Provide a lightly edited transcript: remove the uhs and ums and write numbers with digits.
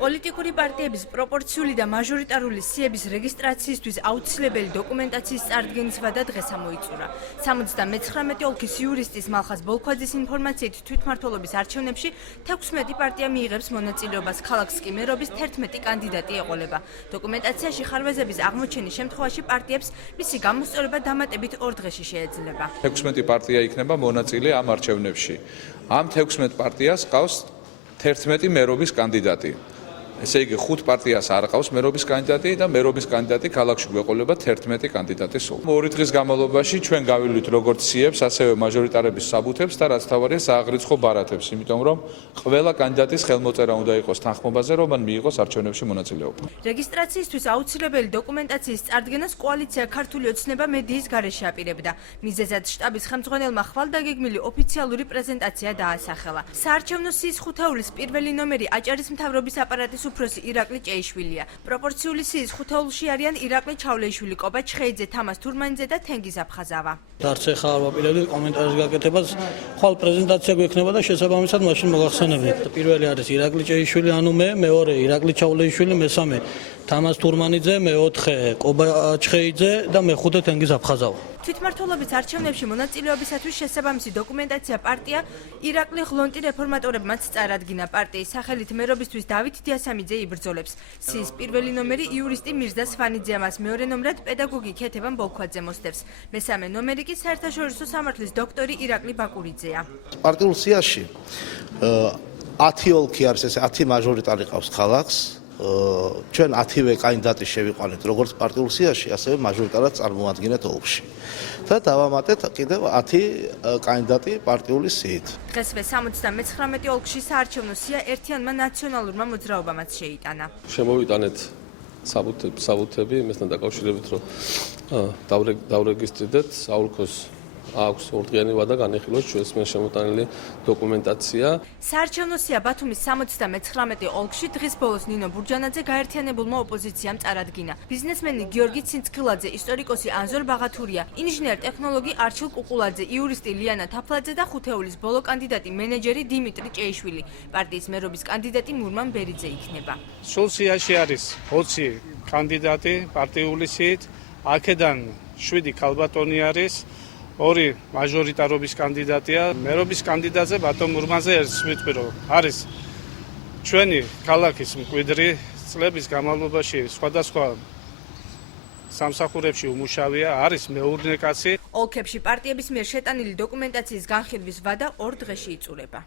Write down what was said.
პოლიტიკური პარტიების პროპორციული და მაჟორიტარული სიების რეგისტრაციისთვის აუცილებელი დოკუმენტაციის წარდგენის ვადა დღეს ამოიწურა. 79 ოლქის იურისტის მალხაზ ბოლქვაძის ინფორმაციით თვითმმართველობის არჩევნებში 16 პარტია მიიღებს მონაწილეობას, ქალაქს კი მერობის 11 კანდიდატი ეყოლება. დოკუმენტაციაში ხარვეზების აღმოჩენის შემთხვევაში პარტიებს მისი გამოსწორება დამატებით 2 დღეში შეეძლება. 16 პარტია იქნება მონაწილე ამ არჩევნებში. ამ 16 პარტიას ყავს 11 მერობის კანდიდატი. ესე იგი 5 პარტიას არ ყავს მერობის კანდიდატი და მერობის კანდიდატი ქალაქში გვეყოლება 11 კანდიდატი სულ. 2 დღის განმავლობაში ჩვენ გავივლით როგორც სიებს, ასევე მაჟორიტარების საბუთებს და რაც თავარია სააღრიცხვო ბარათებს, იმიტომ რომ ყველა კანდიდატის ხელმოწერა უნდა იყოს თანხმობაზე, რომ მან მიიღოს არჩევნებში მონაწილეობა. რეგისტრაციისთვის აუცილებელი დოკუმენტაციის წარდგენას კოალიცია ქართული ოცნება მედიის გარეშე აპირებდა. მიზეზად შტაბის ხელმძღვანელმა ხვალდაგეგმილი ოფიციალური პრეზენტაცია დაასახელა. საარჩევნო სიის ხუთაულის პირველი ნომერი აჭარის მთავრობის აპარატის უფროსი ირაკლი ჭეიშვილია. პროპორციული სიის ხუთაულში არიან ირაკლი ჩავლეიშვილი, კობა ჩხეიძე, თამას თურმანიძე და თენგიზ აფხაზავა. არც ეხა არ ვაპირებდი კომენტარის გაკეთებას, ხვალ პრეზენტაცია გვექნება და შესაბამისად მაშინ მოგახსენებთ. პირველი არის ირაკლი ჭეიშვილი, ანუ მე, მეორე ირაკლი ჩავლეიშვილი, მესამე თამას თურმანიძე, მეოთხე კობა ჩხეიძე და მეხუთე თენგიზ აფხაზავა. თვითმმართველობის არჩევნებში მონაწილეობისათვის შესაბამისი დოკუმენტაცია პარტია ირაკლი ღლონტი რეფორმატორებმაც წარადგინა. პარტიის სახელით მერობისთვის დავით დიასამიძე იბრძოლებს. სიის პირველი ნომერი იურისტი მირზა სვანიძე, მას მეორე ნომრად პედაგოგი ქეთევან ბოლქვაძე მოსდევს. მესამე ნომერი კი საერთაშორისო სამართლის დოქტორი ირაკლი ბაკურიძეა. პარტიულ სიაში 10 ოლქი არის, ესე 10 მაჟორიტარი ყავს ქალაქს. ჩვენ 10-ვე კანდიდატი შევიყვანეთ როგორც პარტიულ სიაში, ასევე მაჟორიტარად წარმოადგენთ ოლქში. და დავამატეთ კიდევ 10 კანდიდატი პარტიული სიით. დღესვე 79 ოლქში საარჩევნო სია ერთიანმა ნაციონალურმა მოძრაობამაც შეიტანა. შემოვიტანეთ საბუთები იმასთან დაკავშირებით, რომ დავრეგისტრირდეთ საოლქოს აქვს ორდღიანი ვადა განიხილოს ჩვენს მიერ შემოტანილი დოკუმენტაცია. საარჩევნო სია ბათუმის 79 ოლქში დღის ბოლოს ნინო ბურჯანაძე გაერთიანებულმა ოპოზიციამ წარადგინა. ბიზნესმენი გიორგი ცინცქილაძე, ისტორიკოსი ანზორ ბაღათურია, ინჟინერ-ტექნოლოგი არჩილ კუყულაძე, იურისტი ლიანა თაფლაძე და ხუთეულის ბოლო კანდიდატი მენეჯერი დიმიტრი ჭეიშვილი. პარტიის მერობის კანდიდატი მურმან ბერიძე იქნება. სულ სიაში არის 20 კანდიდატი პარტიული სიით, აქედან 7 ქალბატონი არის. 2 მაჟორიტარობის კანდიდატია. მერობის კანდიდატზე ბატონ მურმანზე ერთ ვიტყვი, რომ არის ჩვენი ქალაქის მკვიდრი, წლების განმავლობაში სხვადასხვა სამსახურებში უმუშავია, არის მეურნე კაცი. ოლქებში პარტიების მიერ შეტანილი დოკუმენტაციის განხილვის ვადა 2 დღეში იწურება.